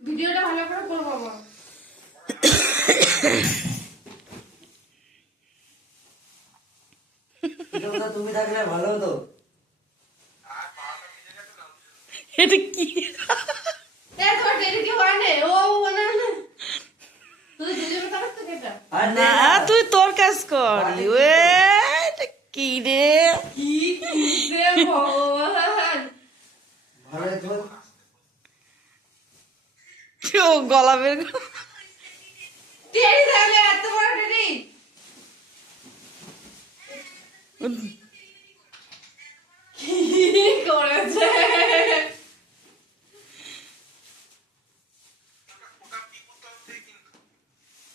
ভিডিওটা ভালো করে করব বাবা। এটা তুমি থাকলে ভালো হতো। এটা কি তোমার টেডি কি হয় না? ও মনে না তুই দুজনে কাজ তো কেটা আর না তুই তোর কাজ কর ওয়ে এটা কি রে কি রে ভগবান ভালো হতো। ও গলা বের টেডি তাহলে এত বড় টেডি কি করেছে?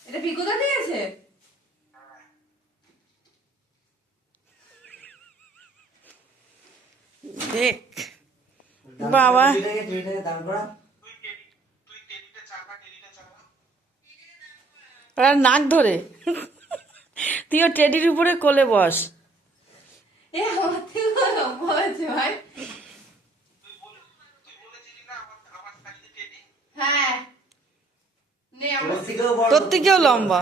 এটা পিকুদা দিয়েছে? দেখ বাবা টেডিটাকে দান করা। আর নাক ধরে তুইও টেডির উপরে কোলে বস এ আমার থেকে লম্বা হয়েছে ভাই। হ্যাঁ নে আমার তোর থেকেও বড়। তোর থেকেও লম্বা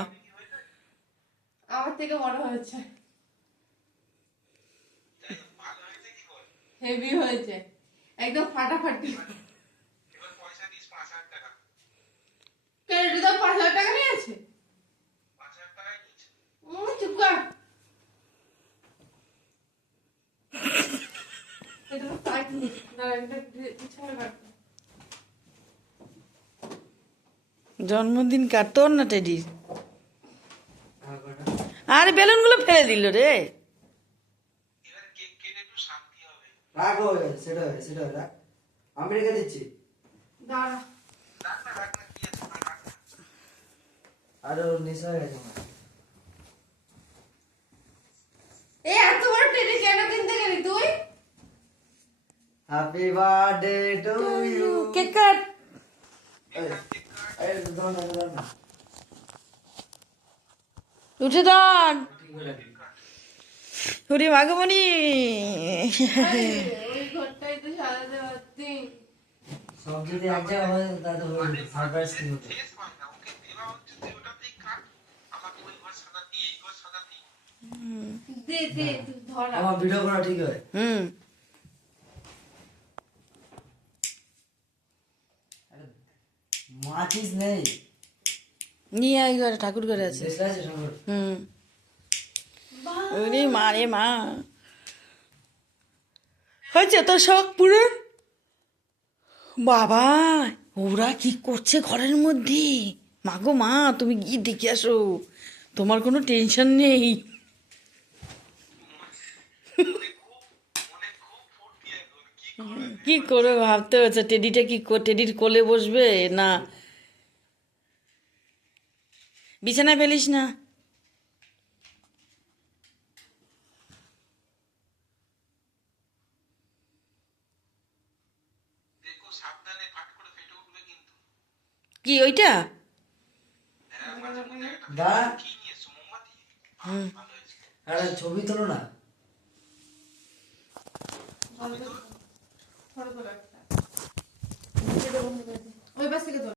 থেকে বড় হয়েছে। হেভি হয়েছে একদম ফাটাফাটি। কেটে দাও 5,000 টাকা নিয়েছে। চুপ কর। এটা তো কাট না এটা পিছনে কাট। জন্মদিন কার তোর না টেডির আরে বেলুন গুলো ফেলে দিল রে রাগ হবে, সেটা হবে, সেটা হবে, রাগ। আমি রেখে দিচ্ছি। দাঁড়া আরো নেশা হয়ে গেছে আমার। এ এত বড় টেডি কেন কিনতে গেলি তুই? Happy birthday to you. Cake cut উঠে দাঁড় ওরে মাগমণি ওই ঘরটাই তো সাজাতে পারতি। সব যদি এক জায়গায় হয় তাহলে সারপ্রাইজ কি হতো? দে দে তুই ধর আমার ভিডিও করা ঠিক হয়। মাচিস নেই। নিয়ে আয় ঘরে ঠাকুর ঘরে আছে দেশে আছে ঠাকুর। ওরে মা রে মা হয়েছে তোর শখ পূরণ বাবা ওরা কি করছে ঘরের মধ্যে মাগো মা তুমি গিয়ে দেখে আসো তোমার কোনো টেনশন নেই কি করে ভাবতে হচ্ছে টেডিটা কি টেডির কোলে বসবে না বিছানায় ফেলিস না কি ওইটা দা আরে ছবি তোলো না। ওই পাশ থেকে ধর।